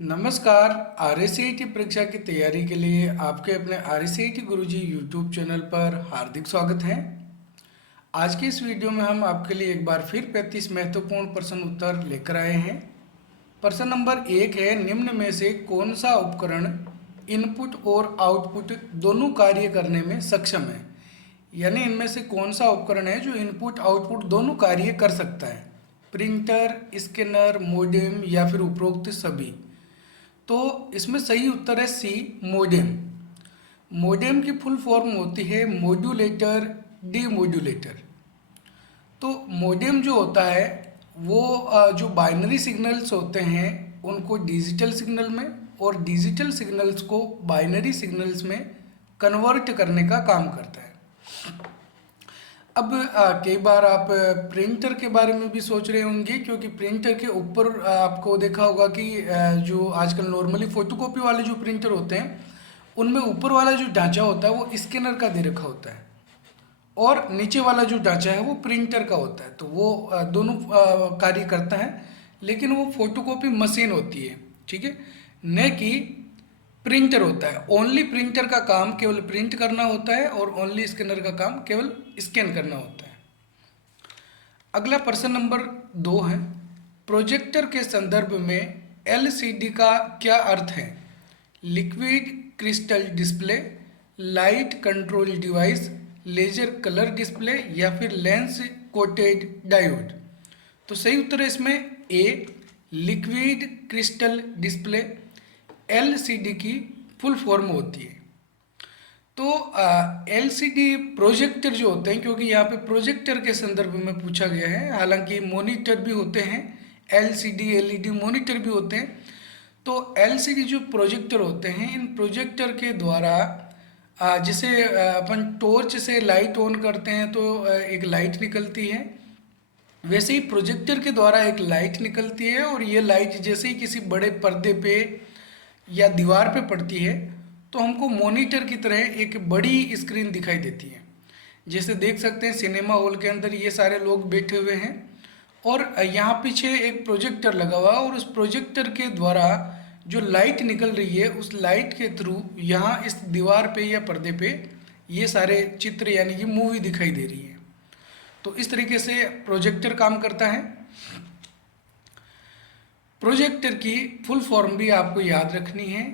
नमस्कार। आरएससीईटी परीक्षा की तैयारी के लिए आपके अपने आरएससीईटी गुरुजी यूट्यूब चैनल पर हार्दिक स्वागत है। आज के इस वीडियो में हम आपके लिए एक बार फिर 35 महत्वपूर्ण प्रश्न उत्तर लेकर आए हैं। प्रश्न नंबर 1 है, निम्न में से कौन सा उपकरण इनपुट और आउटपुट दोनों कार्य करने में सक्षम है? यानी इनमें से कौन सा उपकरण है जो इनपुट आउटपुट दोनों कार्य कर सकता है? प्रिंटर, स्कैनर, मोडेम या फिर उपरोक्त सभी? तो इसमें सही उत्तर है सी, मोडेम। मोडेम की फुल फॉर्म होती है मॉड्यूलेटर डीमॉड्यूलेटर। तो मोडेम जो होता है वो जो बाइनरी सिग्नल्स होते हैं उनको डिजिटल सिग्नल में और डिजिटल सिग्नल्स को बाइनरी सिग्नल्स में कन्वर्ट करने का काम करता है। अब कई बार आप प्रिंटर के बारे में भी सोच रहे होंगे, क्योंकि प्रिंटर के ऊपर आपको देखा होगा कि जो आजकल नॉर्मली फोटोकॉपी वाले जो प्रिंटर होते हैं उनमें ऊपर वाला जो ढांचा होता है वो स्कैनर का दे रखा होता है और नीचे वाला जो ढांचा है वो प्रिंटर का होता है। तो वो दोनों कार्य करता है, लेकिन वो फोटोकॉपी मशीन होती है, ठीक है, न कि प्रिंटर होता है। ओनली प्रिंटर का काम केवल प्रिंट करना होता है और ओनली स्कैनर का काम केवल स्कैन करना होता है। अगला प्रश्न नंबर 2 है, प्रोजेक्टर के संदर्भ में एलसीडी का क्या अर्थ है? Liquid crystal display, light control device, laser colour display या फिर लेंस कोटेड डायोड? तो सही उत्तर है इसमें ए, लिक्विड क्रिस्टल डिस्प्ले एलसीडी की फुल फॉर्म होती है। तो एलसीडी प्रोजेक्टर जो होते हैं, क्योंकि यहाँ पे प्रोजेक्टर के संदर्भ में पूछा गया है, हालांकि मॉनिटर भी होते हैं, एलसीडी एलईडी मॉनिटर भी होते हैं। तो एलसीडी जो प्रोजेक्टर होते हैं, इन प्रोजेक्टर के द्वारा जैसे अपन टॉर्च से लाइट ऑन करते हैं तो एक लाइट निकलती है, वैसे ही प्रोजेक्टर के द्वारा एक लाइट निकलती है और ये लाइट जैसे ही किसी बड़े पर्दे पे या दीवार पे पड़ती है तो हमको मॉनिटर की तरह एक बड़ी स्क्रीन दिखाई देती है। जैसे देख सकते हैं सिनेमा हॉल के अंदर ये सारे लोग बैठे हुए हैं और यहाँ पीछे एक प्रोजेक्टर लगा हुआ है और उस प्रोजेक्टर के द्वारा जो लाइट निकल रही है उस लाइट के थ्रू यहाँ इस दीवार पे या पर्दे पे ये सारे चित्र यानी कि मूवी दिखाई दे रही है। तो इस तरीके से प्रोजेक्टर काम करता है। प्रोजेक्टर की फुल फॉर्म भी आपको याद रखनी है,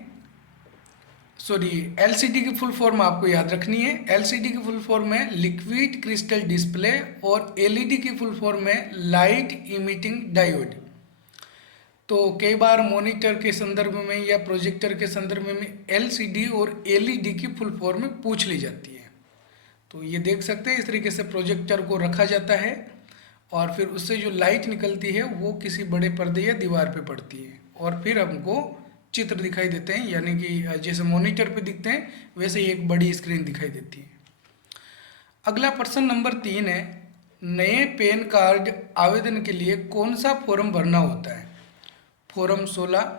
सॉरी एलसीडी की फुल फॉर्म आपको याद रखनी है। एलसीडी की फुल फॉर्म है लिक्विड क्रिस्टल डिस्प्ले और एलईडी की फुल फॉर्म है लाइट इमिटिंग डायोड। तो कई बार मॉनिटर के संदर्भ में या प्रोजेक्टर के संदर्भ में एलसीडी और एलईडी की फुल फॉर्म पूछ ली जाती है। तो ये देख सकते हैं इस तरीके से प्रोजेक्टर को रखा जाता है और फिर उससे जो लाइट निकलती है वो किसी बड़े पर्दे या दीवार पे पड़ती है और फिर हमको चित्र दिखाई देते हैं, यानी कि जैसे मॉनिटर पे दिखते हैं वैसे ही एक बड़ी स्क्रीन दिखाई देती है। अगला प्रश्न नंबर 3 है, नए पैन कार्ड आवेदन के लिए कौन सा फॉर्म भरना होता है? Form 16,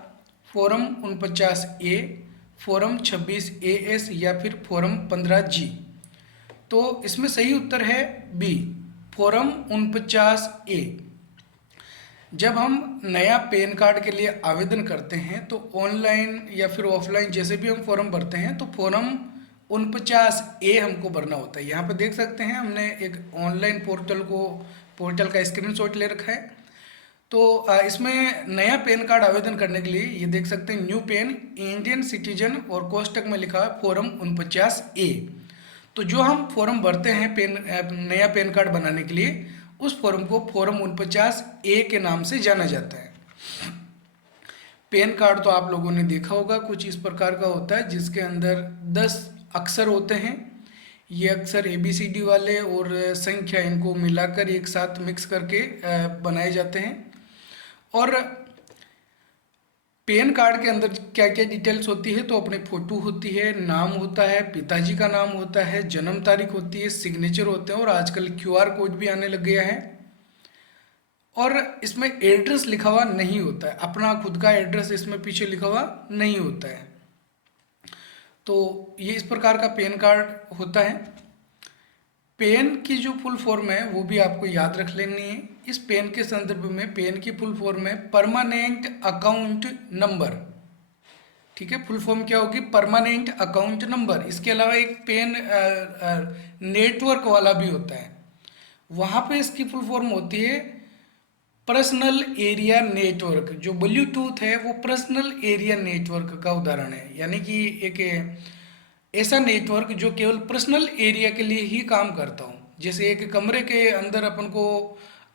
form 49A, form 26AS या फिर फॉर्म 15G? तो इसमें सही उत्तर है बी, फॉर्म 49A। जब हम नया पैन कार्ड के लिए आवेदन करते हैं तो ऑनलाइन या फिर ऑफलाइन जैसे भी हम फॉर्म भरते हैं तो फॉर्म 49A हमको भरना होता है। यहाँ पे देख सकते हैं हमने एक ऑनलाइन पोर्टल का स्क्रीनशॉट ले रखा है। तो इसमें नया पैन कार्ड आवेदन करने के लिए ये देख सकते हैं न्यू पैन इंडियन सिटीजन और कोष्टक में लिखा है फॉर्म 49A। तो जो हम फॉर्म भरते हैं नया पैन कार्ड बनाने के लिए उस फॉर्म को फॉर्म 49A के नाम से जाना जाता है। पैन कार्ड तो आप लोगों ने देखा होगा, कुछ इस प्रकार का होता है जिसके अंदर 10 अक्षर होते हैं। ये अक्षर ABCD वाले और संख्या इनको मिलाकर एक साथ मिक्स करके बनाए जाते हैं। और पैन कार्ड के अंदर क्या क्या डिटेल्स होती है? तो अपनी फ़ोटो होती है, नाम होता है, पिताजी का नाम होता है, जन्म तारीख होती है, सिग्नेचर होते हैं और आजकल QR कोड भी आने लग गया है। और इसमें एड्रेस लिखा हुआ नहीं होता है, अपना खुद का एड्रेस इसमें पीछे लिखा हुआ नहीं होता है। तो ये इस प्रकार का पैन कार्ड होता है। पेन की जो फुल फॉर्म है वो भी आपको याद रख लेनी है। इस पेन के संदर्भ में पेन की फुल फॉर्म है परमानेंट अकाउंट नंबर। ठीक है, फुल फॉर्म क्या होगी, परमानेंट अकाउंट नंबर। इसके अलावा एक पेन नेटवर्क वाला भी होता है, वहाँ पे इसकी फुल फॉर्म होती है पर्सनल एरिया नेटवर्क। जो ब्लूटूथ है वो पर्सनल एरिया नेटवर्क का उदाहरण है, यानी कि एक ऐसा नेटवर्क जो केवल पर्सनल एरिया के लिए ही काम करता हो। जैसे एक कमरे के अंदर अपन को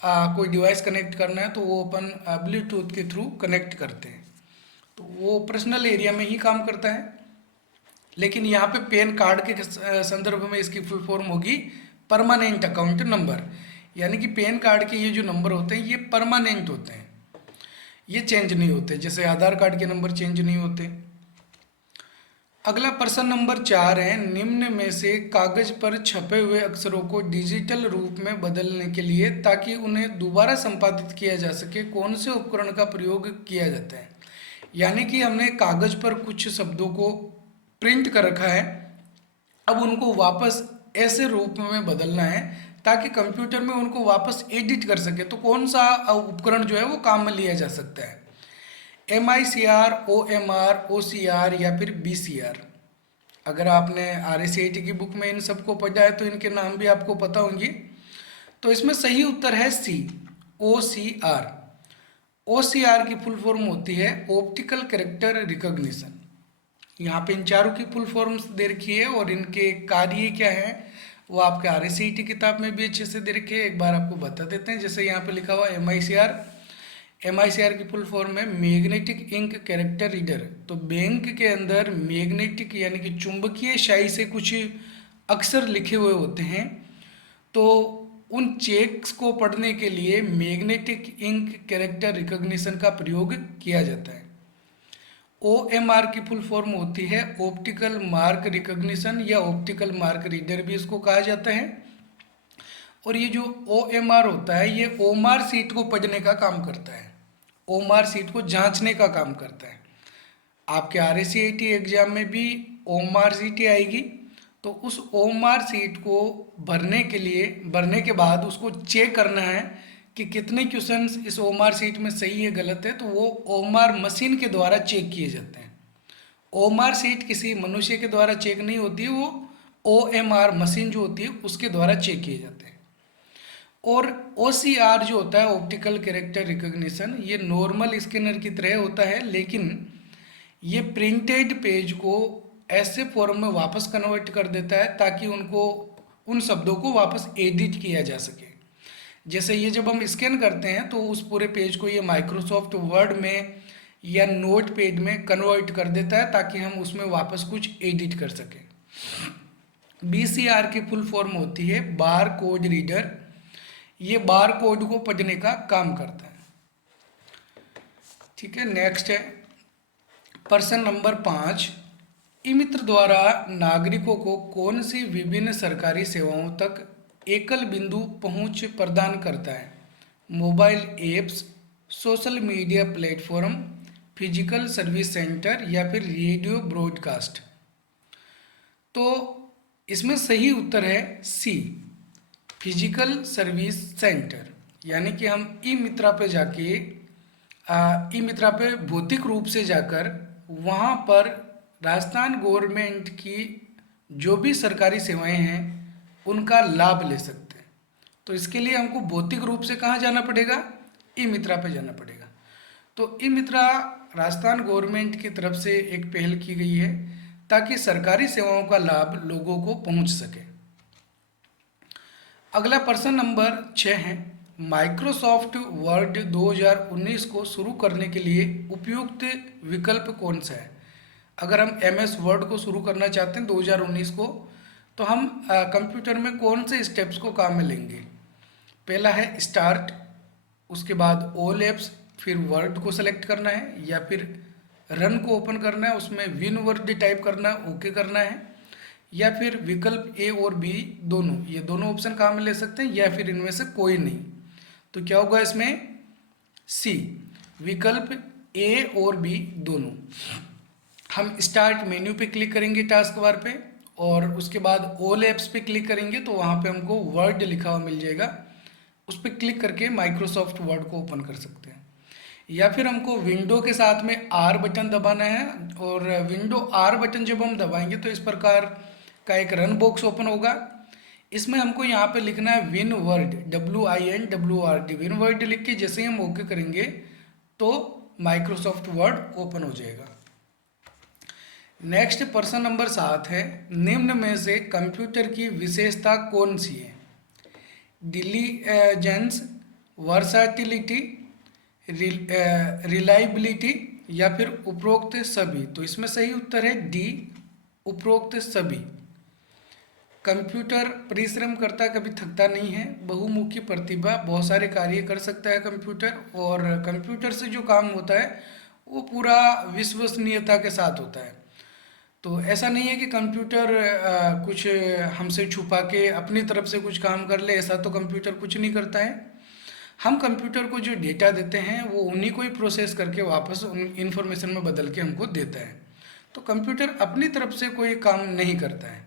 कोई डिवाइस कनेक्ट करना है तो वो अपन ब्लूटूथ के थ्रू कनेक्ट करते हैं, तो वो पर्सनल एरिया में ही काम करता है। लेकिन यहाँ पे पैन कार्ड के संदर्भ में इसकी फुल फॉर्म होगी परमानेंट अकाउंट नंबर, यानी कि पैन कार्ड के ये जो नंबर होते हैं ये परमानेंट होते हैं, ये चेंज नहीं होते, जैसे आधार कार्ड के नंबर चेंज नहीं होते। अगला प्रश्न नंबर 4 है, निम्न में से कागज पर छपे हुए अक्षरों को डिजिटल रूप में बदलने के लिए ताकि उन्हें दोबारा संपादित किया जा सके कौन से उपकरण का प्रयोग किया जाता है। यानी कि हमने कागज पर कुछ शब्दों को प्रिंट कर रखा है, अब उनको वापस ऐसे रूप में बदलना है ताकि कंप्यूटर में उनको वापस एडिट कर सके, तो कौन सा उपकरण जो है वो काम में लिया जा सकता है, MICR, OMR, OCR या फिर BCR। अगर आपने RSCIT की बुक में इन सबको पढ़ा है तो इनके नाम भी आपको पता होंगे। तो इसमें सही उत्तर है C, OCR। OCR की फुल फॉर्म होती है ऑप्टिकल कैरेक्टर रिकॉग्निशन। यहाँ पे इन चारों की फुल फॉर्म्स दे रखी है और इनके कार्य क्या है वो आपके RSCIT किताब में भी अच्छे से दे रखे हैं, एक बार आपको बता देते हैं। जैसे यहाँ पे लिखा हुआ MICR की फुल फॉर्म है मैग्नेटिक इंक कैरेक्टर रीडर। तो बैंक के अंदर मैग्नेटिक यानी कि चुंबकीय स्याही से कुछ अक्षर लिखे हुए होते हैं, तो उन चेक्स को पढ़ने के लिए मैग्नेटिक इंक कैरेक्टर रिकॉग्निशन का प्रयोग किया जाता है। OMR की फुल फॉर्म होती है ऑप्टिकल मार्क रिकॉग्निशन या ऑप्टिकल मार्क रीडर भी इसको कहा जाता है। और ये जो OMR होता है ये OMR सीट को पढ़ने का काम करता है, OMR सीट को जांचने का काम करता है। आपके RSCIT एग्जाम में भी OMR सीट आएगी, तो उस OMR सीट को भरने के बाद उसको चेक करना है कि कितने क्वेश्चंस इस OMR सीट में सही है गलत है, तो वो OMR मशीन के द्वारा चेक किए जाते हैं। OMR सीट किसी मनुष्य के द्वारा चेक नहीं होती है, वो OMR मशीन जो होती है उसके द्वारा चेक किए जाते हैं। और OCR जो होता है ऑप्टिकल कैरेक्टर रिकॉग्निशन, ये नॉर्मल स्कैनर की तरह होता है, लेकिन ये प्रिंटेड पेज को ऐसे फॉर्म में वापस कन्वर्ट कर देता है ताकि उन शब्दों को वापस एडिट किया जा सके। जैसे ये जब हम स्कैन करते हैं तो उस पूरे पेज को ये माइक्रोसॉफ्ट वर्ड में या नोट पैड में कन्वर्ट कर देता है ताकि हम उसमें वापस कुछ एडिट कर सकें। BCR की फुल फॉर्म होती है बार कोड रीडर, ये बार कोड को पढ़ने का काम करता है। ठीक है, नेक्स्ट है प्रश्न नंबर 5, ई मित्र द्वारा नागरिकों को कौन सी विभिन्न सरकारी सेवाओं तक एकल बिंदु पहुंच प्रदान करता है, mobile apps, social media platform, physical service centre या फिर रेडियो ब्रॉडकास्ट। तो इसमें सही उत्तर है C, फिजिकल सर्विस सेंटर। यानी कि हम ई मित्रा पे जाके ई मित्रा पे भौतिक रूप से जाकर वहाँ पर राजस्थान गवर्नमेंट की जो भी सरकारी सेवाएं हैं उनका लाभ ले सकते हैं। तो इसके लिए हमको भौतिक रूप से कहाँ जाना पड़ेगा, ई मित्रा पे जाना पड़ेगा। तो ई मित्रा राजस्थान गवर्नमेंट की तरफ से एक पहल की गई है ताकि सरकारी सेवाओं का लाभ लोगों को पहुंच सके। अगला प्रश्न नंबर 6 है, माइक्रोसॉफ्ट वर्ड 2019 को शुरू करने के लिए उपयुक्त विकल्प कौन सा है। अगर हम MS वर्ड को शुरू करना चाहते हैं 2019 को, तो हम कंप्यूटर में कौन से स्टेप्स को काम में लेंगे। पहला है स्टार्ट, उसके बाद ऑल एप्स, फिर वर्ड को सेलेक्ट करना है, या फिर रन को ओपन करना है, उसमें विन वर्ड टाइप करना है, ओके करना है, या फिर विकल्प A और B दोनों, ये दोनों ऑप्शन काम में ले सकते हैं, या फिर इनमें से कोई नहीं। तो क्या होगा इसमें C, विकल्प A और B दोनों। हम स्टार्ट मेन्यू पे क्लिक करेंगे टास्क बार पे, और उसके बाद ऑल एप्स पे क्लिक करेंगे तो वहाँ पे हमको वर्ड लिखा हुआ मिल जाएगा, उस पर क्लिक करके माइक्रोसॉफ्ट वर्ड को ओपन कर सकते हैं। या फिर हमको विंडो के साथ में आर बटन दबाना है, और विंडो आर बटन जब हम दबाएंगे तो इस प्रकार का एक रन बॉक्स ओपन होगा। इसमें हमको यहाँ पे लिखना है win word, WINWRD, win word लिख के जैसे ही हम ओके करेंगे तो माइक्रोसॉफ्ट वर्ड ओपन हो जाएगा। नेक्स्ट प्रश्न नंबर 7 है, निम्न में से कंप्यूटर की विशेषता कौन सी है? डिलीजेंस, वर्साटिलिटी, रिलायबिलिटी या फिर उपरोक्त सभी। तो इसमें सही उत्तर है डी, उपरोक्त सभी। कंप्यूटर परिश्रम करता, कभी थकता नहीं है, बहुमुखी प्रतिभा, बहुत सारे कार्य कर सकता है कंप्यूटर, और कंप्यूटर से जो काम होता है वो पूरा विश्वसनीयता के साथ होता है। तो ऐसा नहीं है कि कंप्यूटर कुछ हमसे छुपा के अपनी तरफ से कुछ काम कर ले, ऐसा तो कंप्यूटर कुछ नहीं करता है। हम कंप्यूटर को जो डेटा देते हैं वो उन्हीं को ही प्रोसेस करके वापस उन इंफॉर्मेशन में बदल के हमको देता है। तो कंप्यूटर अपनी तरफ से कोई काम नहीं करता है।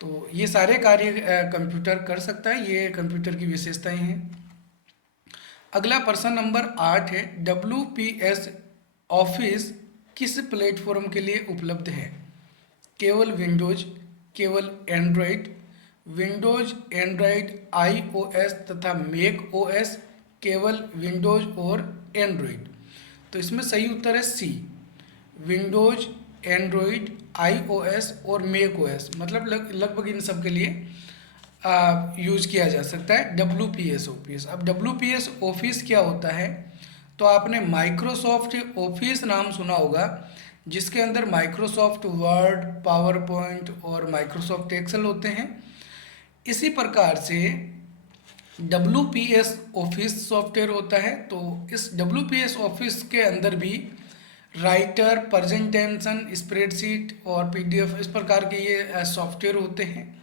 तो ये सारे कार्य कंप्यूटर कर सकता है, ये कंप्यूटर की विशेषताएं हैं। अगला प्रश्न नंबर 8 है, WPS ऑफिस किस प्लेटफॉर्म के लिए उपलब्ध है? केवल विंडोज, केवल एंड्रॉयड, विंडोज, एंड्रॉयड, iOS तथा मैक ओएस, केवल विंडोज और एंड्रॉयड। तो इसमें सही उत्तर है सी, विंडोज, एंड्रॉयड, iOS और मैक ओएस, मतलब लगभग इन सब के लिए यूज किया जा सकता है WPS ऑफिस। अब WPS ऑफिस क्या होता है? तो आपने माइक्रोसॉफ्ट ऑफिस नाम सुना होगा, जिसके अंदर माइक्रोसॉफ्ट वर्ड, पावर पॉइंट और माइक्रोसॉफ्ट एक्सेल होते हैं। इसी प्रकार से WPS ऑफिस सॉफ्टवेयर होता है। तो इस WPS ऑफिस के अंदर भी राइटर, प्रेजेंटेशन, स्प्रेडशीट और PDF इस प्रकार के ये सॉफ्टवेयर होते हैं।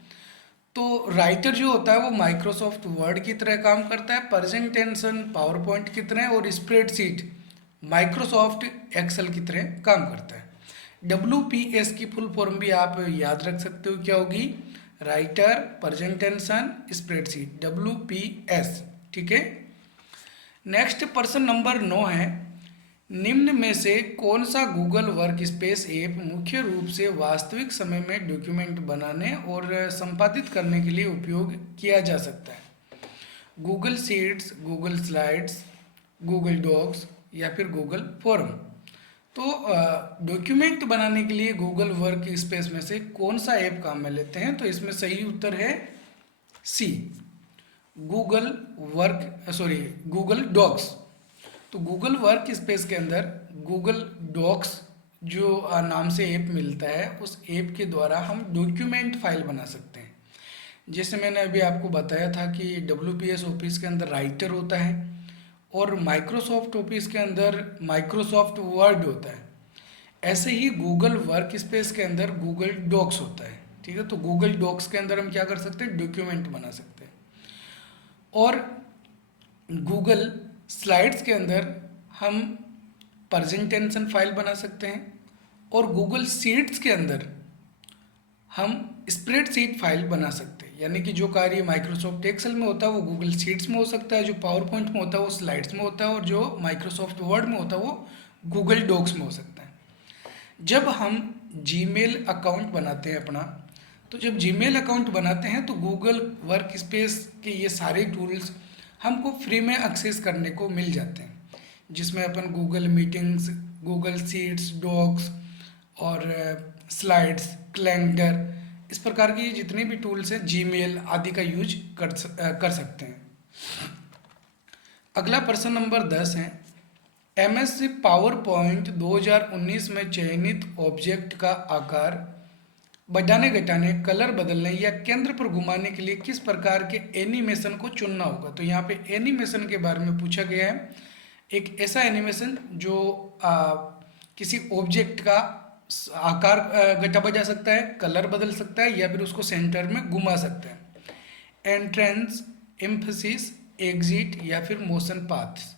तो राइटर जो होता है वो माइक्रोसॉफ्ट वर्ड की तरह काम करता है, प्रेजेंटेशन पावर पॉइंट की तरह, और स्प्रेडशीट माइक्रोसॉफ्ट एक्सेल की तरह काम करता है। WPS की फुल फॉर्म भी आप याद रख सकते हो, क्या होगी? Writer, presentation, spreadsheet, WPS। ठीक है। नेक्स्ट प्रश्न नंबर 9 है, निम्न में से कौन सा गूगल वर्क स्पेस ऐप मुख्य रूप से वास्तविक समय में डॉक्यूमेंट बनाने और संपादित करने के लिए उपयोग किया जा सकता है? Google sheets, Google slides, Google docs या फिर गूगल फॉर्म। तो डॉक्यूमेंट बनाने के लिए गूगल वर्क स्पेस में से कौन सा ऐप काम में लेते हैं? तो इसमें सही उत्तर है सी, गूगल डॉक्स। तो गूगल वर्क स्पेस के अंदर गूगल डॉक्स जो नाम से ऐप मिलता है, उस ऐप के द्वारा हम डॉक्यूमेंट फाइल बना सकते हैं। जैसे मैंने अभी आपको बताया था कि WPS ऑफिस के अंदर राइटर होता है और माइक्रोसॉफ्ट ऑफिस के अंदर माइक्रोसॉफ्ट वर्ड होता है, ऐसे ही गूगल वर्क स्पेस के अंदर गूगल डॉक्स होता है। ठीक है। तो गूगल डॉक्स के अंदर हम क्या कर सकते हैं? डॉक्यूमेंट बना सकते हैं। और गूगल स्लाइड्स के अंदर हम प्रेजेंटेशन फाइल बना सकते हैं, और गूगल शीट्स के अंदर हम स्प्रेडशीट फाइल बना सकते हैं। यानी कि जो कार्य माइक्रोसॉफ्ट एक्सेल में होता है वो गूगल शीट्स में हो सकता है, जो पावर पॉइंट में होता है वो स्लाइड्स में होता है, और जो माइक्रोसॉफ्ट वर्ड में होता है वो गूगल डॉक्स में हो सकता है। जब हम जीमेल अकाउंट बनाते हैं अपना, तो जब जीमेल अकाउंट बनाते हैं तो गूगल वर्क स्पेस के ये सारे टूल्स हमको फ्री में एक्सेस करने को मिल जाते हैं, जिसमें अपन Google meetings, Google sheets, docs और स्लाइड्स, कैलेंडर, इस प्रकार की जितने भी टूल्स हैं, जीमेल आदि का यूज कर सकते हैं। अगला प्रश्न नंबर 10 है, MS पावर पॉइंट 2019 में चयनित ऑब्जेक्ट का आकार बढ़ाने, घटाने, कलर बदलने या केंद्र पर घुमाने के लिए किस प्रकार के एनिमेशन को चुनना होगा? तो यहाँ पे एनिमेशन के बारे में पूछा गया है। एक ऐसा एनिमेशन जो किसी ऑब्जेक्ट का आकार घटा बढ़ा सकता है, कलर बदल सकता है, या फिर उसको सेंटर में घुमा सकता है। एंट्रेंस, एम्फेसिस, एग्जिट या फिर मोशन पाथ्स।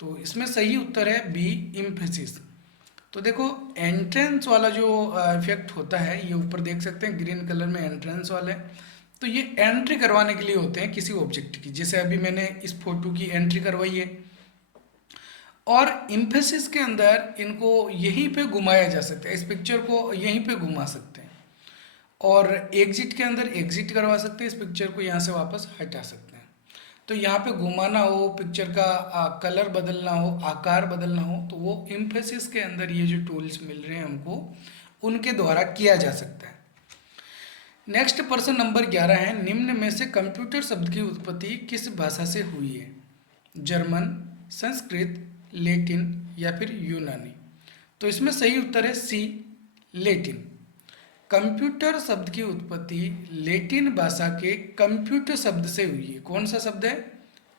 तो इसमें सही उत्तर है बी, एम्फेसिस। तो देखो एंट्रेंस वाला जो इफेक्ट होता है, ये ऊपर देख सकते हैं ग्रीन कलर में एंट्रेंस वाला है, तो ये एंट्री करवाने के लिए होते हैं किसी ऑब्जेक्ट की। जैसे अभी मैंने इस फोटो की एंट्री करवाई है, और इम्फेसिस के अंदर इनको यहीं पे घुमाया जा सकता है, इस पिक्चर को यहीं पे घुमा सकते हैं। और एग्जिट के अंदर एग्जिट करवा सकते हैं, इस पिक्चर को यहाँ से वापस हटा सकते हैं। तो यहाँ पे घुमाना हो, पिक्चर का कलर बदलना हो, आकार बदलना हो, तो वो इम्फेसिस के अंदर ये जो टूल्स मिल रहे हैं हमको, उनके द्वारा किया जा सकता है। नेक्स्ट प्रश्न नंबर 11 है, निम्न में से कंप्यूटर शब्द की उत्पत्ति किस भाषा से हुई है? जर्मन, संस्कृत, लैटिन या फिर यूनानी? तो इसमें सही उत्तर है सी, लैटिन। कंप्यूटर शब्द की उत्पत्ति लैटिन भाषा के कंप्यूटर शब्द से हुई है। कौन सा शब्द है?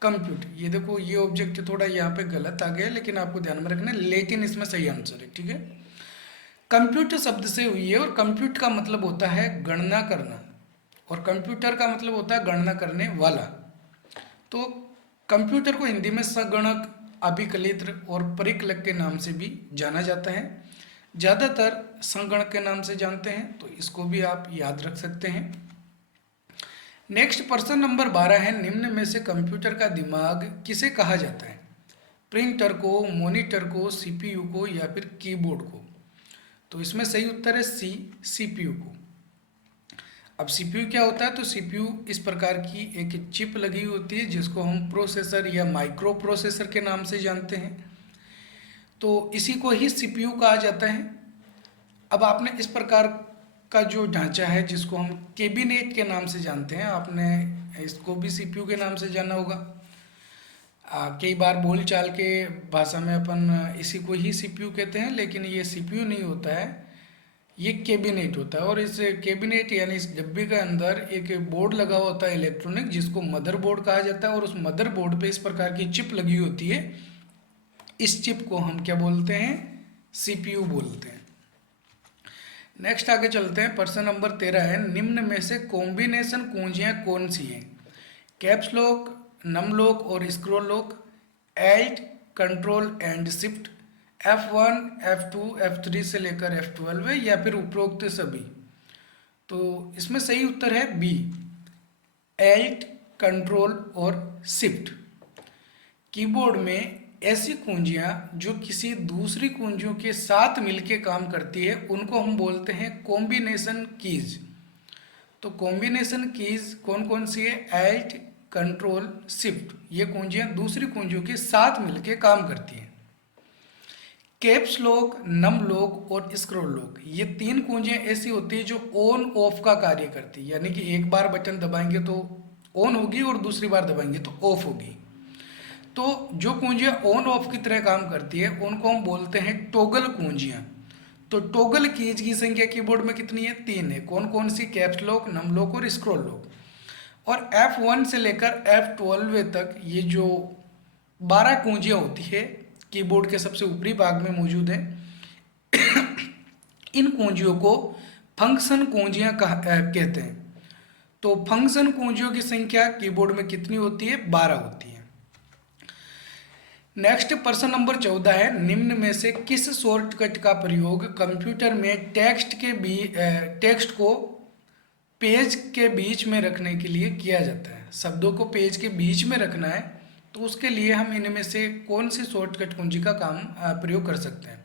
कंप्यूट। ये देखो, ये ऑब्जेक्ट थोड़ा यहाँ पे गलत आ गया, लेकिन आपको ध्यान में रखना है लैटिन इसमें सही आंसर है, ठीक है। कंप्यूटर शब्द से हुई है, और कंप्यूट का मतलब होता है गणना करना, और कंप्यूटर का मतलब होता है गणना करने वाला। तो कंप्यूटर को हिंदी में संगणक, अभिकलित्र और परिकलक के नाम से भी जाना जाता है। ज़्यादातर संगणक के नाम से जानते हैं, तो इसको भी आप याद रख सकते हैं। नेक्स्ट प्रश्न नंबर 12 है, निम्न में से कंप्यूटर का दिमाग किसे कहा जाता है? प्रिंटर को, मॉनिटर को, सीपीयू को या फिर कीबोर्ड को? तो इसमें सही उत्तर है सी, सीपीयू को। अब सीपीयू क्या होता है? तो सीपीयू इस प्रकार की एक चिप लगी होती है जिसको हम प्रोसेसर या माइक्रो प्रोसेसर के नाम से जानते हैं, तो इसी को ही सीपीयू कहा जाता है। अब आपने इस प्रकार का जो ढांचा है जिसको हम कैबिनेट के नाम से जानते हैं, आपने इसको भी सीपीयू के नाम से जाना होगा। कई बार बोल चाल के भाषा में अपन इसी को ही सीपीयू कहते हैं, लेकिन ये सीपीयू नहीं होता है, ये कैबिनेट होता है। और इस कैबिनेट यानी इस डब्बे के अंदर एक बोर्ड लगा हुआ होता है इलेक्ट्रॉनिक, जिसको मदरबोर्ड कहा जाता है, और उस मदरबोर्ड पे इस प्रकार की चिप लगी होती है। इस चिप को हम क्या बोलते हैं? सीपीयू बोलते हैं। नेक्स्ट आगे चलते हैं, प्रश्न नंबर 13 है, निम्न में से कॉम्बिनेशन कुंजियां कौन सी हैं? कैप्स लॉक, नम लॉक और scroll lock, Alt, control and shift, F1, F2, F3 से लेकर F12 है, या फिर उपरोक्त सभी? तो इसमें सही उत्तर है बी, एल्ट, कंट्रोल और शिफ्ट। कीबोर्ड में ऐसी कुंजियां जो किसी दूसरी कुंजियों के साथ मिलके काम करती है, उनको हम बोलते हैं कॉम्बिनेशन कीज। तो कॉम्बिनेशन कीज कौन कौन सी है? Alt, control, shift. ये कुंजियां दूसरी कुंजियों के साथ मिलके काम करती हैं। कैप्स लॉक, नम लॉक और स्क्रॉल लॉक, ये तीन कुंजियां ऐसी होती है जो ऑन ऑफ का कार्य करती है, यानी कि एक बार बटन दबाएंगे तो ऑन होगी और दूसरी बार दबाएंगे तो ऑफ होगी। तो जो कुंजियां ऑन ऑफ की तरह काम करती है उनको हम बोलते हैं टॉगल कुंजियां। तो टॉगल कीज की संख्या कीबोर्ड में कितनी है? 3 है। कौन कौन सी? कैप्स लॉक, नम लॉक और स्क्रॉल लॉक। और F1 से लेकर F12 तक ये जो 12 कुंजियां होती है कीबोर्ड के सबसे ऊपरी भाग में मौजूद है, इन कुंजियों को फंक्शन कुंजियां कहते हैं। तो फंक्शन कुंजियों की संख्या कीबोर्ड में कितनी होती है? 12 होती है। नेक्स्ट प्रश्न नंबर 14 है, निम्न में से किस शॉर्टकट का प्रयोग कंप्यूटर में टेक्स्ट को पेज के बीच में रखने के लिए किया जाता है? शब्दों को पेज के बीच में रखना है, तो उसके लिए हम इनमें से कौन सी शॉर्टकट कुंजी का प्रयोग कर सकते हैं?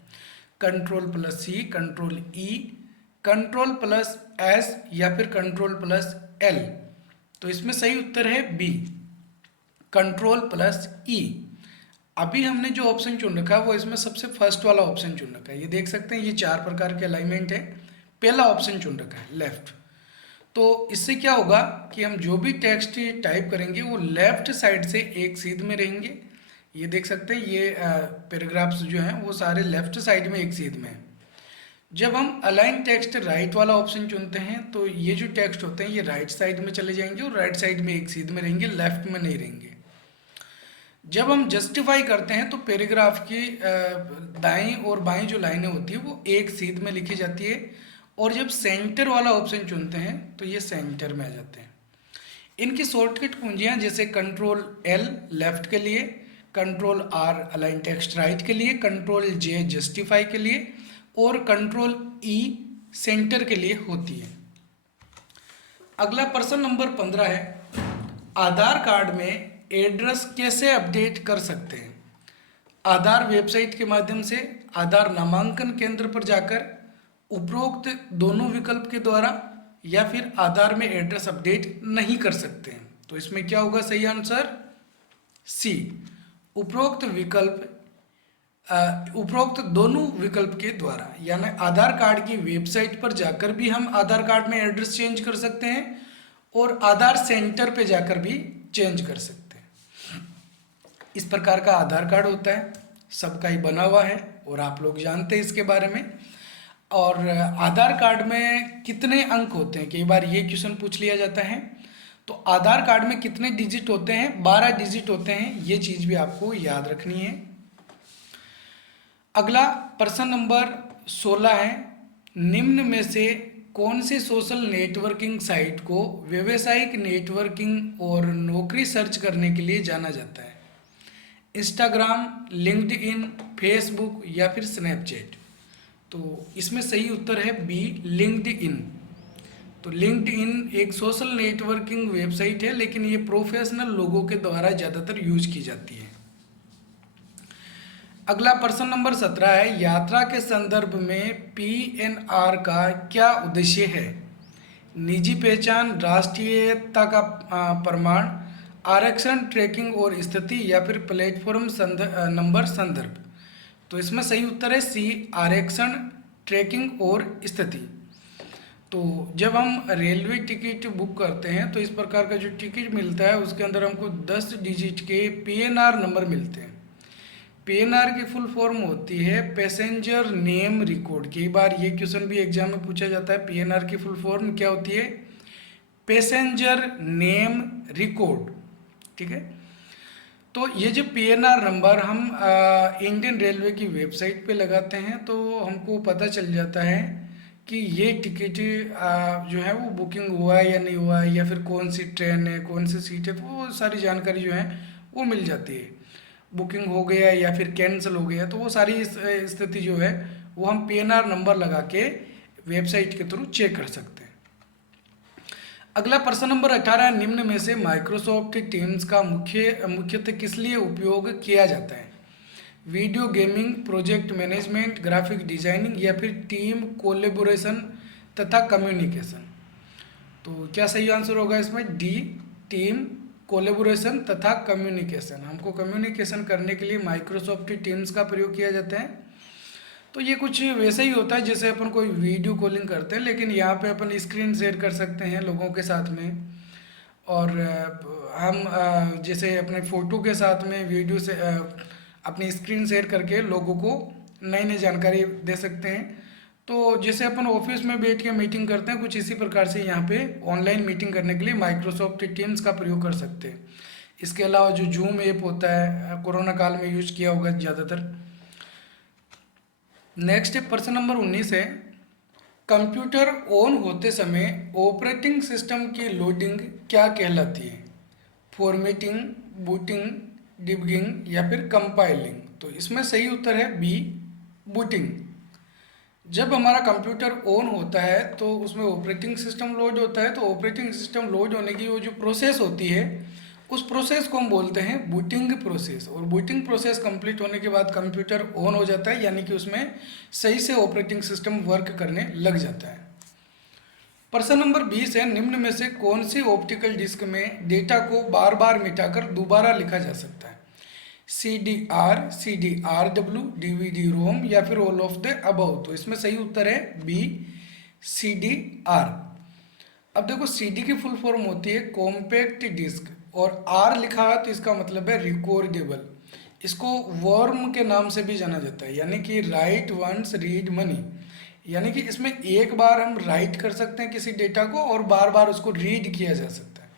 Ctrl+C, Ctrl+E, Ctrl+S या फिर Ctrl+L? तो इसमें सही उत्तर है बी, Ctrl+E। अभी हमने जो ऑप्शन चुन रखा है वो इसमें सबसे फर्स्ट वाला ऑप्शन चुन रखा है। ये देख सकते हैं, ये 4 प्रकार के अलाइनमेंट है। पहला ऑप्शन चुन रखा है लेफ्ट। तो इससे क्या होगा कि हम जो भी टेक्स्ट टाइप करेंगे वो लेफ्ट साइड से एक सीध में रहेंगे। ये देख सकते हैं, ये पैराग्राफ्स जो हैं वो सारे लेफ्ट साइड में एक सीध में हैं। जब हम अलाइन टेक्स्ट राइट वाला ऑप्शन चुनते हैं तो ये जो टेक्स्ट होते हैं ये राइट साइड में चले जाएंगे और राइट साइड में एक सीध में रहेंगे, लेफ्ट में नहीं रहेंगे। जब हम जस्टिफाई करते हैं तो पैराग्राफ की दाएं और बाएं जो लाइनें होती है वो एक सीध में लिखी जाती है, और जब सेंटर वाला ऑप्शन चुनते हैं तो ये सेंटर में आ जाते हैं। इनकी शॉर्टकट कुंजियां जैसे Ctrl+L लेफ्ट के लिए, Ctrl+R अलाइन टेक्स्ट राइट के लिए, Ctrl+J जस्टिफाई के लिए और Ctrl+E सेंटर के लिए होती है। अगला प्रश्न नंबर 15 है, आधार कार्ड में एड्रेस कैसे अपडेट कर सकते हैं? आधार वेबसाइट के माध्यम से आधार नामांकन केंद्र पर जाकर उपरोक्त दोनों विकल्प के द्वारा या फिर आधार में एड्रेस अपडेट नहीं कर सकते हैं। तो इसमें क्या होगा सही आंसर? सी। उपरोक्त विकल्प उपरोक्त दोनों विकल्प के द्वारा, यानी आधार कार्ड की वेबसाइट पर जाकर भी हम आधार कार्ड में एड्रेस चेंज कर सकते हैं और आधार सेंटर पे जाकर भी चेंज कर सकते हैं। इस प्रकार का आधार कार्ड होता है, सबका ही बना हुआ है और आप लोग जानते हैं इसके बारे में। और आधार कार्ड में कितने अंक होते हैं, कई बार ये क्वेश्चन पूछ लिया जाता है। तो आधार कार्ड में कितने डिजिट होते हैं? 12 डिजिट होते हैं, ये चीज़ भी आपको याद रखनी है। अगला प्रश्न नंबर 16 है, निम्न में से कौन से सोशल नेटवर्किंग साइट को व्यावसायिक नेटवर्किंग और नौकरी सर्च करने के लिए जाना जाता है? इंस्टाग्राम, लिंक्डइन, फेसबुक या फिर स्नैपचैट? तो इसमें सही उत्तर है बी, लिंक्डइन। तो लिंक्डइन एक सोशल नेटवर्किंग वेबसाइट है, लेकिन ये प्रोफेशनल लोगों के द्वारा ज़्यादातर यूज की जाती है। अगला प्रश्न नंबर 17 है, यात्रा के संदर्भ में पीएनआर का क्या उद्देश्य है? निजी पहचान, राष्ट्रीयता का प्रमाण, आरक्षण, ट्रैकिंग और स्थिति या फिर प्लेटफॉर्म नंबर संदर्भ? तो इसमें सही उत्तर है सी, आरक्षण, ट्रैकिंग और स्थिति। तो जब हम रेलवे टिकट बुक करते हैं तो इस प्रकार का जो टिकट मिलता है उसके अंदर हमको 10 डिजिट के पीएनआर नंबर मिलते हैं। पीएनआर की फुल फॉर्म होती है पैसेंजर नेम रिकॉर्ड। कई बार ये क्वेश्चन भी एग्जाम में पूछा जाता है, पीएनआर की फुल फॉर्म क्या होती है? Passenger name record. ठीक है, तो ये जो पीएनआर नंबर हम इंडियन रेलवे की वेबसाइट पे लगाते हैं तो हमको पता चल जाता है कि ये टिकट जो है वो बुकिंग हुआ है या नहीं हुआ है, या फिर कौन सी ट्रेन है, कौन सी सीट है, तो वो सारी जानकारी जो है वो मिल जाती है। बुकिंग हो गया या फिर कैंसिल हो गया, तो वो सारी स्थिति जो है वो हम पीएनआर नंबर लगा के वेबसाइट के थ्रू चेक कर सकते हैं। अगला प्रश्न नंबर 18, निम्न में से माइक्रोसॉफ्ट टीम्स का मुख्यतः किस लिए उपयोग किया जाता है? Video gaming, project management, graphic designing या फिर टीम कोलेबोरेशन तथा कम्युनिकेशन? तो क्या सही आंसर होगा इसमें? डी, टीम कोलेबोरेशन तथा कम्युनिकेशन। हमको कम्युनिकेशन करने के लिए माइक्रोसॉफ्ट टीम्स का प्रयोग किया जाता है। तो ये कुछ वैसा ही होता है जैसे अपन कोई वीडियो कॉलिंग करते हैं, लेकिन यहाँ पे अपन स्क्रीन शेयर कर सकते हैं लोगों के साथ में, और हम जैसे अपने फ़ोटो के साथ में वीडियो से अपनी स्क्रीन शेयर करके लोगों को नई नई जानकारी दे सकते हैं। तो जैसे अपन ऑफिस में बैठ के मीटिंग करते हैं, कुछ इसी प्रकार से यहाँ पे ऑनलाइन मीटिंग करने के लिए माइक्रोसॉफ्ट टीम्स का प्रयोग कर सकते हैं। इसके अलावा जो जूम ऐप होता है, कोरोना काल में यूज किया होगा ज़्यादातर। नेक्स्ट प्रश्न नंबर 19 है, कंप्यूटर ऑन होते समय ऑपरेटिंग सिस्टम की लोडिंग क्या कहलाती है? फॉर्मेटिंग, बूटिंग, डिबगिंग या फिर कंपाइलिंग? तो इसमें सही उत्तर है बी, बूटिंग। जब हमारा कंप्यूटर ऑन होता है तो उसमें ऑपरेटिंग सिस्टम लोड होता है, तो ऑपरेटिंग सिस्टम लोड होने की वो जो प्रोसेस होती है उस प्रोसेस को हम बोलते हैं बूटिंग प्रोसेस। और बूटिंग प्रोसेस कंप्लीट होने के बाद कंप्यूटर ऑन हो जाता है, यानी कि उसमें सही से ऑपरेटिंग सिस्टम वर्क करने लग जाता है। प्रश्न नंबर 20 है, निम्न में से कौन सी ऑप्टिकल डिस्क में डेटा को बार बार मिटाकर दोबारा लिखा जा सकता है? CDR, CDRW, DVD रोम या फिर ऑल ऑफ द अबव? तो इसमें सही उत्तर है बी, CDR। अब देखो CD की फुल फॉर्म होती है कॉम्पैक्ट डिस्क, और R लिखा है तो इसका मतलब है रिकॉर्डेबल। इसको वर्म के नाम से भी जाना जाता है, यानी कि राइट वंस रीड मनी, यानी कि इसमें एक बार हम राइट कर सकते हैं किसी डेटा को और बार बार उसको रीड किया जा सकता है।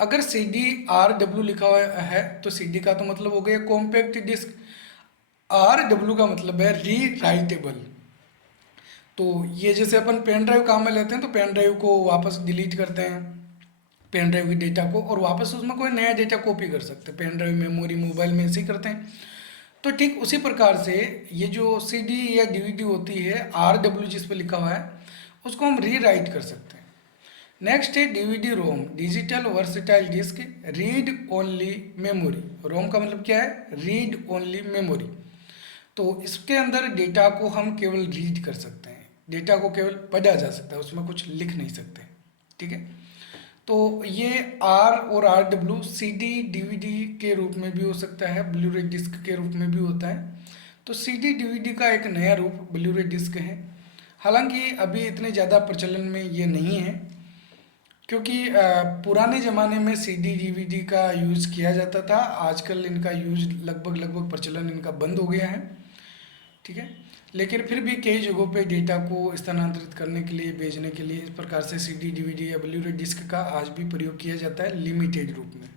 अगर CDRW लिखा हुआ है तो CD का तो मतलब हो गया कॉम्पैक्ट डिस्क, RW का मतलब है री राइटेबल। तो ये जैसे अपन पेन ड्राइव काम में लेते हैं तो पेन ड्राइव को वापस डिलीट करते हैं, पेन ड्राइव की डेटा को, और वापस उसमें कोई नया डेटा कॉपी कर सकते हैं। पेन ड्राइव, मेमोरी, मोबाइल में ऐसे ही करते हैं। तो ठीक उसी प्रकार से ये जो CD या DVD होती है, RW जिस पे लिखा हुआ है, उसको हम री राइट कर सकते हैं। नेक्स्ट है DVD ROM, digital versatile disc, read only memory. ROM का मतलब क्या है? Read only memory. तो इसके अंदर डेटा को हम केवल रीड कर सकते हैं, डेटा को केवल पढ़ा जा सकता है, उसमें कुछ लिख नहीं सकते। ठीक है, तो ये आर और R W C D DVD के रूप में भी हो सकता है, ब्लूरे डिस्क के रूप में भी होता है। तो सी डी डीवीडी का एक नया रूप ब्लूरे डिस्क है। हालांकि अभी इतने ज़्यादा प्रचलन में ये नहीं है, क्योंकि पुराने ज़माने में सी डी डीवीडी का यूज़ किया जाता था। आजकल इनका यूज लगभग प्रचलन इनका बंद हो गया है। ठीक है, लेकिन फिर भी कई जगहों पे डेटा को स्थानांतरित करने के लिए, भेजने के लिए इस प्रकार से सी डी डीवीडी या ब्लूरे डिस्क का आज भी प्रयोग किया जाता है, लिमिटेड रूप में।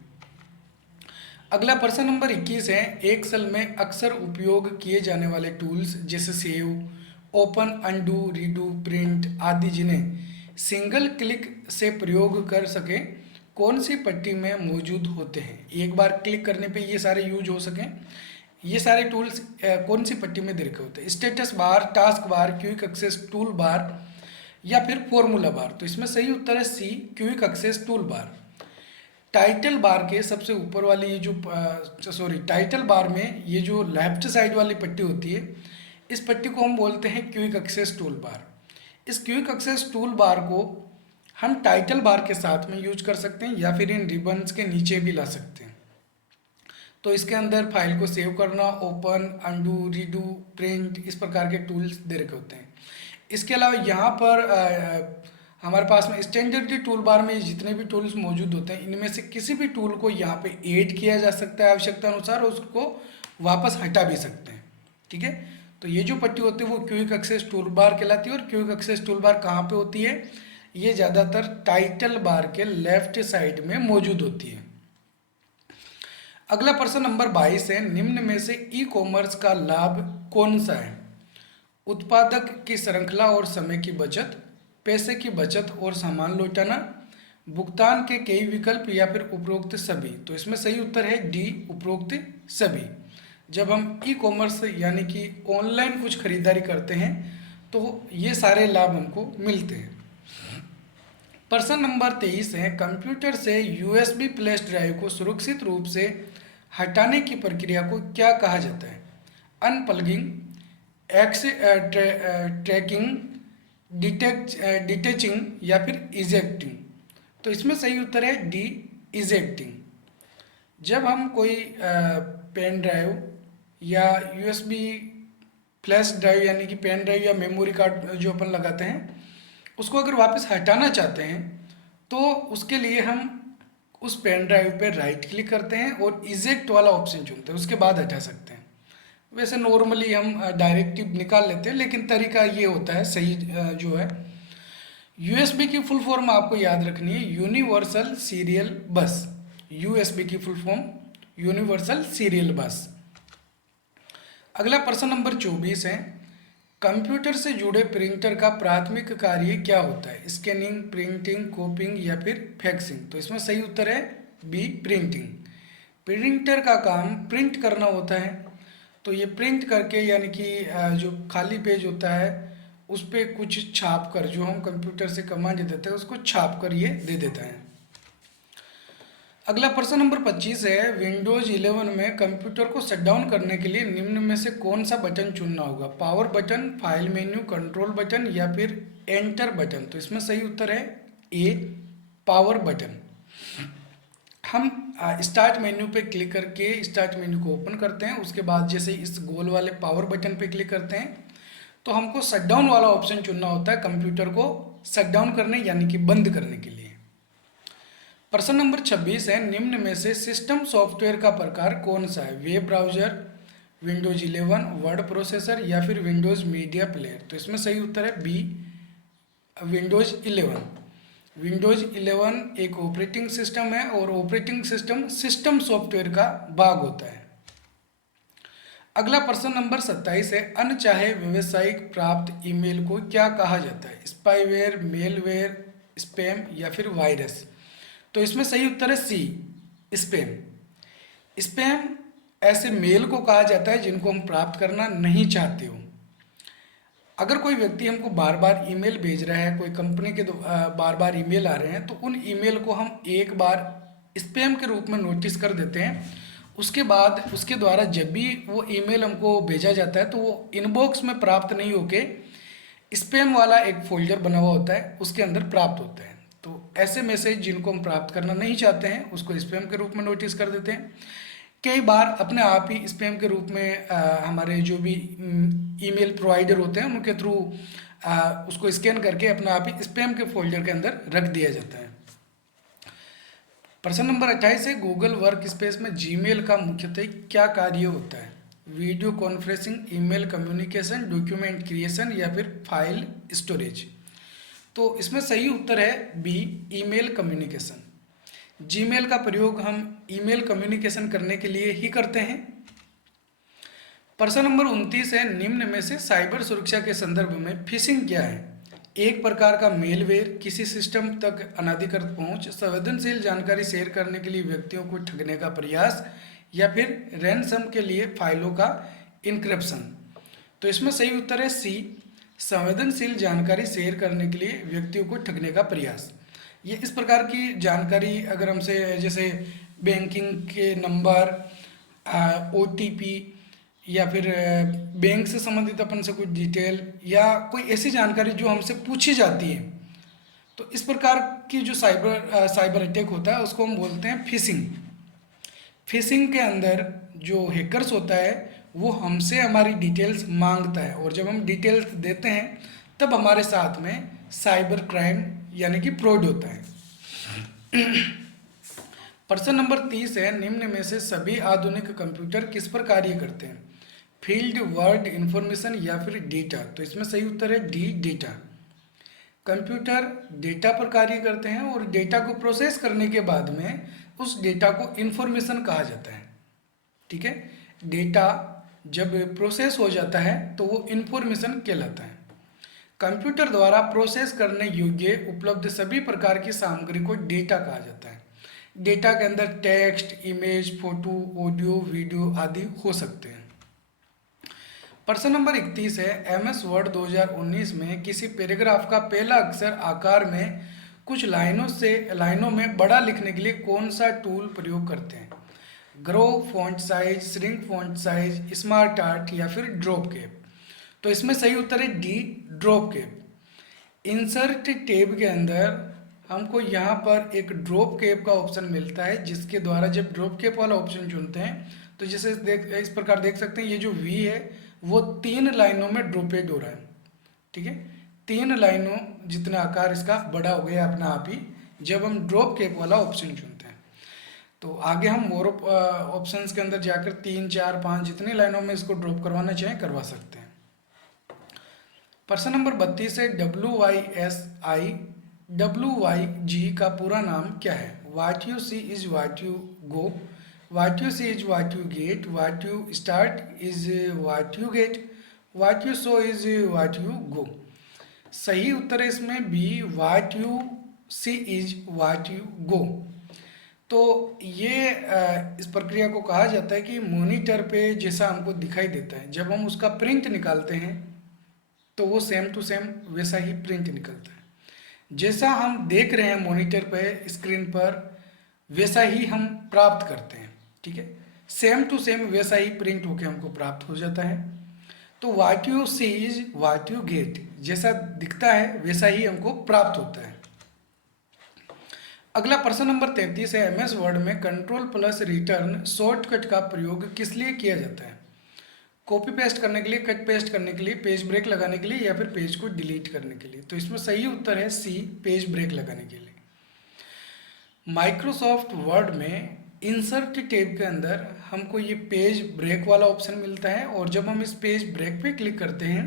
अगला प्रश्न नंबर 21 है, एक्सेल में अक्सर उपयोग किए जाने वाले टूल्स जैसे save, open, undo, redo, print आदि जिन्हें सिंगल क्लिक से प्रयोग कर सके, कौन सी पट्टी में मौजूद होते हैं? एक बार क्लिक करने पे ये सारे यूज हो सकें, ये सारे टूल्स कौन सी पट्टी में दे रखे होते हैं? Status bar, task bar, quick access tool bar या फिर फॉर्मूला बार। तो इसमें सही उत्तर है C, quick access tool bar. Title bar के सबसे ऊपर वाली ये जो टाइटल बार में ये जो लेफ्ट साइड वाली पट्टी होती है, इस पट्टी को हम बोलते हैं क्विक एक्सेस टूल बार। इस क्विक एक्सेस टूल बार को हम टाइटल बार के साथ में यूज कर सकते हैं या फिर इन रिबन्स के नीचे भी ला सकते हैं। तो इसके अंदर फाइल को सेव करना, ओपन, अनडू, रीडू, प्रिंट इस प्रकार के टूल्स दे रखे होते हैं। इसके अलावा यहाँ पर हमारे पास में स्टैंडर्ड टूल बार में जितने भी टूल्स मौजूद होते हैं, इनमें से किसी भी टूल को यहाँ पे ऐड किया जा सकता है आवश्यकता अनुसार, और उसको वापस हटा भी सकते हैं। ठीक है, तो ये जो पट्टी होती है वो क्विक एक्सेस टूल बार कहलाती है। और क्विक एक्सेस टूल बार कहाँ पे होती है? ये ज़्यादातर टाइटल बार के लेफ्ट साइड में मौजूद होती है। अगला प्रश्न नंबर 22 है, निम्न में से ई कॉमर्स का लाभ कौन सा है? उत्पादक की श्रृंखला और समय की बचत, पैसे की बचत और सामान लौटाना, भुगतान के कई विकल्प या फिर उपरोक्त सभी। तो इसमें सही उत्तर है डी, उपरोक्त सभी। जब हम ई कॉमर्स यानी कि ऑनलाइन कुछ खरीदारी करते हैं तो ये सारे लाभ हमको मिलते हैं। प्रश्न नंबर 23 है, कंप्यूटर से यूएसबी फ्लैश ड्राइव को सुरक्षित रूप से हटाने की प्रक्रिया को क्या कहा जाता है? अनप्लगिंग, ट्रैकिंग, डिटेचिंग या फिर इजेक्टिंग। तो इसमें सही उत्तर है डी, इजेक्टिंग। जब हम कोई पेन ड्राइव या यूएसबी फ्लैश ड्राइव यानी कि पेन ड्राइव या मेमोरी कार्ड जो अपन लगाते हैं, उसको अगर वापस हटाना चाहते हैं तो उसके लिए हम उस पेन ड्राइव पे राइट क्लिक करते हैं और इजेक्ट वाला ऑप्शन चुनते हैं, उसके बाद हटा सकते हैं। वैसे नॉर्मली हम डायरेक्टिव निकाल लेते हैं, लेकिन तरीका ये होता है सही जो है। यूएसबी की फुल फॉर्म आपको याद रखनी है, यूनिवर्सल सीरियल बस। यूएसबी की फुल फॉर्म यूनिवर्सल सीरियल बस। अगला प्रश्न नंबर 24 है, कंप्यूटर से जुड़े प्रिंटर का प्राथमिक कार्य क्या होता है? स्कैनिंग, प्रिंटिंग, कॉपिंग या फिर फैक्सिंग। तो इसमें सही उत्तर है बी, प्रिंटिंग। प्रिंटर का काम प्रिंट करना होता है, तो ये प्रिंट करके यानी कि जो खाली पेज होता है उस पर कुछ छाप कर, जो हम कंप्यूटर से कमांड देते हैं उसको छाप कर ये दे देता है। अगला प्रश्न नंबर 25 है, विंडोज 11 में कंप्यूटर को शटडाउन करने के लिए निम्न में से कौन सा बटन चुनना होगा? Power button, file menu, control button या फिर एंटर बटन। तो इसमें सही उत्तर है ए, पावर बटन। हम स्टार्ट मेन्यू पे क्लिक करके स्टार्ट मेन्यू को ओपन करते हैं, उसके बाद जैसे इस गोल वाले पावर बटन पे क्लिक करते हैं तो हमको शटडाउन वाला ऑप्शन चुनना होता है, कंप्यूटर को शटडाउन करने यानी कि बंद करने के लिए। प्रश्न नंबर 26 है, निम्न में से सिस्टम सॉफ्टवेयर का प्रकार कौन सा है? Web browser, Windows 11, word processor या फिर विंडोज मीडिया प्लेयर। तो इसमें सही उत्तर है बी, विंडोज 11। विंडोज 11 एक ऑपरेटिंग सिस्टम है और ऑपरेटिंग सिस्टम सिस्टम सॉफ्टवेयर का भाग होता है। अगला प्रश्न नंबर 27 है, अनचाहे व्यावसायिक प्राप्त ईमेल को क्या कहा जाता है? स्पाईवेयर, मेलवेयर, स्पैम या फिर वायरस। तो इसमें सही उत्तर है सी, स्पैम। स्पैम ऐसे मेल को कहा जाता है जिनको हम प्राप्त करना नहीं चाहते हो। अगर कोई व्यक्ति हमको बार बार ईमेल भेज रहा है, कोई कंपनी के बार बार ईमेल आ रहे हैं, तो उन ईमेल को हम एक बार स्पैम के रूप में नोटिस कर देते हैं। उसके बाद उसके द्वारा जब भी वो ईमेल हमको भेजा जाता है तो वो इनबॉक्स में प्राप्त नहीं होके स्पैम वाला एक फोल्डर बना हुआ होता है, उसके अंदर प्राप्त होता है। तो ऐसे मैसेज जिनको हम प्राप्त करना नहीं चाहते हैं उसको स्पैम के रूप में नोटिस कर देते हैं। कई बार अपने आप ही स्पैम के रूप में हमारे जो भी ईमेल प्रोवाइडर होते हैं उनके थ्रू उसको स्कैन करके अपने आप ही स्पैम के फोल्डर के अंदर रख दिया जाता है। प्रश्न नंबर 28 है, गूगल वर्क स्पेस में जीमेल का मुख्यतः क्या कार्य होता है? Video conferencing, email communication, document creation या फिर फाइल स्टोरेज। तो इसमें सही उत्तर है बी, ईमेल कम्युनिकेशन। जीमेल का प्रयोग हम ईमेल कम्युनिकेशन करने के लिए ही करते हैं। प्रश्न नंबर 29 है, निम्न में से साइबर सुरक्षा के संदर्भ में फिशिंग क्या है? एक प्रकार का मेलवेयर, किसी सिस्टम तक अनधिकृत पहुंच, संवेदनशील जानकारी शेयर करने के लिए व्यक्तियों को ठगने का प्रयास, या फिर रैनसम के लिए फाइलों का इनक्रिप्शन। तो इसमें सही उत्तर है सी, संवेदनशील जानकारी शेयर करने के लिए व्यक्तियों को ठगने का प्रयास। ये इस प्रकार की जानकारी अगर हमसे जैसे बैंकिंग के नंबर, ओटीपी या फिर बैंक से संबंधित अपन से कुछ डिटेल या कोई ऐसी जानकारी जो हमसे पूछी जाती है, तो इस प्रकार की जो साइबर अटैक होता है उसको हम बोलते हैं फिशिंग। फिशिंग के अंदर जो हैकर्स होता है वो हमसे हमारी डिटेल्स मांगता है और जब हम डिटेल्स देते हैं तब हमारे साथ में साइबर क्राइम यानी कि फ्रॉड होता है। प्रश्न नंबर 30 है, निम्न में से सभी आधुनिक कंप्यूटर किस पर कार्य करते हैं? फील्ड, वर्ड, इंफॉर्मेशन या फिर डेटा। तो इसमें सही उत्तर है डी, डेटा। कंप्यूटर डेटा पर कार्य करते हैं और डेटा को प्रोसेस करने के बाद में उस डेटा को इंफॉर्मेशन कहा जाता है। ठीक है, डेटा जब प्रोसेस हो जाता है तो वो इंफॉर्मेशन कहलाता है। कंप्यूटर द्वारा प्रोसेस करने योग्य उपलब्ध सभी प्रकार की सामग्री को डेटा कहा जाता है। डेटा के अंदर text, image, photo, audio, video आदि हो सकते हैं। प्रश्न नंबर 31 है, एमएस वर्ड 2019 में किसी पैराग्राफ का पहला अक्षर आकार में कुछ लाइनों में बड़ा लिखने के लिए कौन सा टूल प्रयोग करते हैं? Grow font size, shrink font size, smart art या फिर ड्रॉप कैप। तो इसमें सही उत्तर है D, drop cap. Insert tab के अंदर हमको यहाँ पर एक ड्रॉप कैप का ऑप्शन मिलता है, जिसके द्वारा जब ड्रॉप कैप वाला ऑप्शन चुनते हैं तो जैसे इस प्रकार देख सकते हैं, ये जो वी है वो 3 लाइनों में ड्रॉपेड हो रहा है। ठीक है, 3 लाइनों जितना आकार इसका बड़ा हो गया अपना आप ही जब हम ड्रॉप कैप वाला ऑप्शन चुनते हैं। तो आगे हम मोर ऑप्शंस के अंदर जाकर 3, 4, 5 जितनी लाइनों में इसको ड्रॉप करवाना चाहें करवा सकते हैं। प्रश्न नंबर 32 है, WYSI WYG का पूरा नाम क्या है? What you see is what you go, what you see is what you get, what you start is what you get, what you show is what you go। सही उत्तर है इसमें B, what you see is what you go। तो ये इस प्रक्रिया को कहा जाता है कि मॉनिटर पे जैसा हमको दिखाई देता है, जब हम उसका प्रिंट निकालते हैं तो वो सेम टू सेम वैसा ही प्रिंट निकलता है। जैसा हम देख रहे हैं मॉनिटर पे स्क्रीन पर वैसा ही हम प्राप्त करते हैं। ठीक है, सेम टू सेम वैसा ही प्रिंट होके हमको प्राप्त हो जाता है। तो what you see is what you get, जैसा दिखता है वैसा ही हमको प्राप्त होता है। अगला प्रश्न नंबर 33 है, एमएस वर्ड में कंट्रोल प्लस रिटर्न शॉर्टकट का प्रयोग किस लिए किया जाता है? कॉपी पेस्ट करने के लिए, कट पेस्ट करने के लिए, पेज ब्रेक लगाने के लिए या फिर पेज को डिलीट करने के लिए। तो इसमें सही उत्तर है सी, पेज ब्रेक लगाने के लिए। माइक्रोसॉफ्ट वर्ड में इंसर्ट टैब के अंदर हमको ये पेज ब्रेक वाला ऑप्शन मिलता है और जब हम इस पेज ब्रेक पे क्लिक करते हैं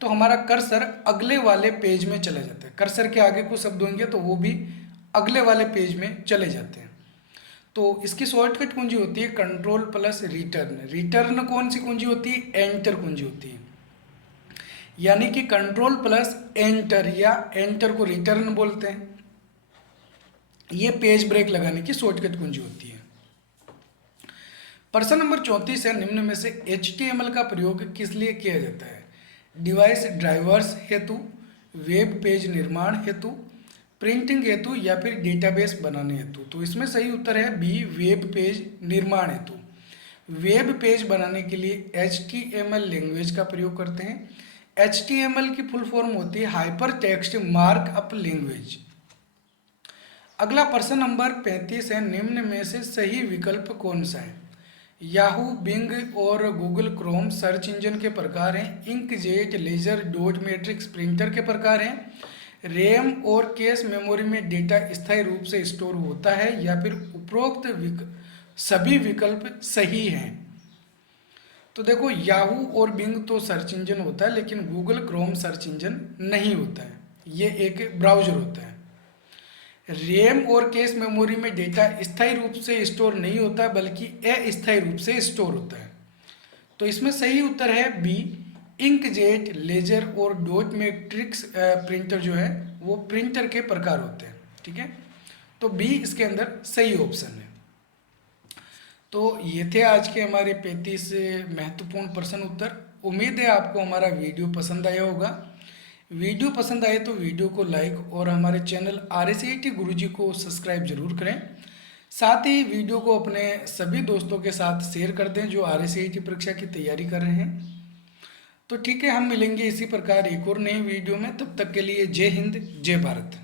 तो हमारा कर्सर अगले वाले पेज में चला जाता है। कर्सर के आगे कुछ शब्द होंगे तो वो भी अगले वाले पेज में चले जाते हैं। तो इसकी शॉर्टकट कुंजी होती है कंट्रोल प्लस रिटर्न। रिटर्न कौन सी कुंजी होती है? एंटर कुंजी होती है। यानी कि कंट्रोल प्लस एंटर या एंटर को रिटर्न बोलते हैं। ये पेज ब्रेक लगाने की शॉर्टकट कुंजी होती है। प्रश्न नंबर 34 है, निम्न में से HTML का प्रयोग किस लिए किया जाता है? डिवाइस ड्राइवर्स हेतु, वेब पेज निर्माण हेतु, प्रिंटिंग हेतु या फिर डेटाबेस बनाने हेतु। तो इसमें सही उत्तर है बी, वेब पेज निर्माण हेतु। वेब पेज बनाने के लिए HTML लैंग्वेज का प्रयोग करते हैं। HTML की फुल फॉर्म होती है हाइपर टेक्स्ट मार्कअप लैंग्वेज। अगला प्रश्न नंबर 35 है, निम्न में से सही विकल्प कौन सा है? याहू, बिंग और गूगल क्रोम सर्च इंजन के प्रकार हैं। Inkjet, laser, dot matrix printer के प्रकार हैं। रैम और कैश मेमोरी में डेटा स्थायी रूप से स्टोर होता है, या फिर उपरोक्त सभी विकल्प सही हैं। तो देखो, याहू और बिंग तो सर्च इंजन होता है, लेकिन गूगल क्रोम सर्च इंजन नहीं होता है, ये एक ब्राउज़र होता है। रैम और कैश मेमोरी में डेटा स्थायी रूप से स्टोर नहीं होता, बल्कि अस्थायी रूप से स्टोर होता है। तो इसमें सही उत्तर है बी, इंकजेट, लेजर और डॉट मैट्रिक्स प्रिंटर जो है वो प्रिंटर के प्रकार होते हैं। ठीक है, तो बी इसके अंदर सही ऑप्शन है। तो ये थे आज के हमारे 35 महत्वपूर्ण प्रश्न उत्तर। उम्मीद है आपको हमारा वीडियो पसंद आया होगा। वीडियो पसंद आए तो वीडियो को लाइक और हमारे चैनल RSCIT गुरुजी को सब्सक्राइब जरूर करें। साथ ही वीडियो को अपने सभी दोस्तों के साथ शेयर कर दें जो RSCIT परीक्षा की तैयारी कर रहे हैं। तो ठीक है, हम मिलेंगे इसी प्रकार एक और नई वीडियो में। तब तक के लिए जय हिंद, जय भारत।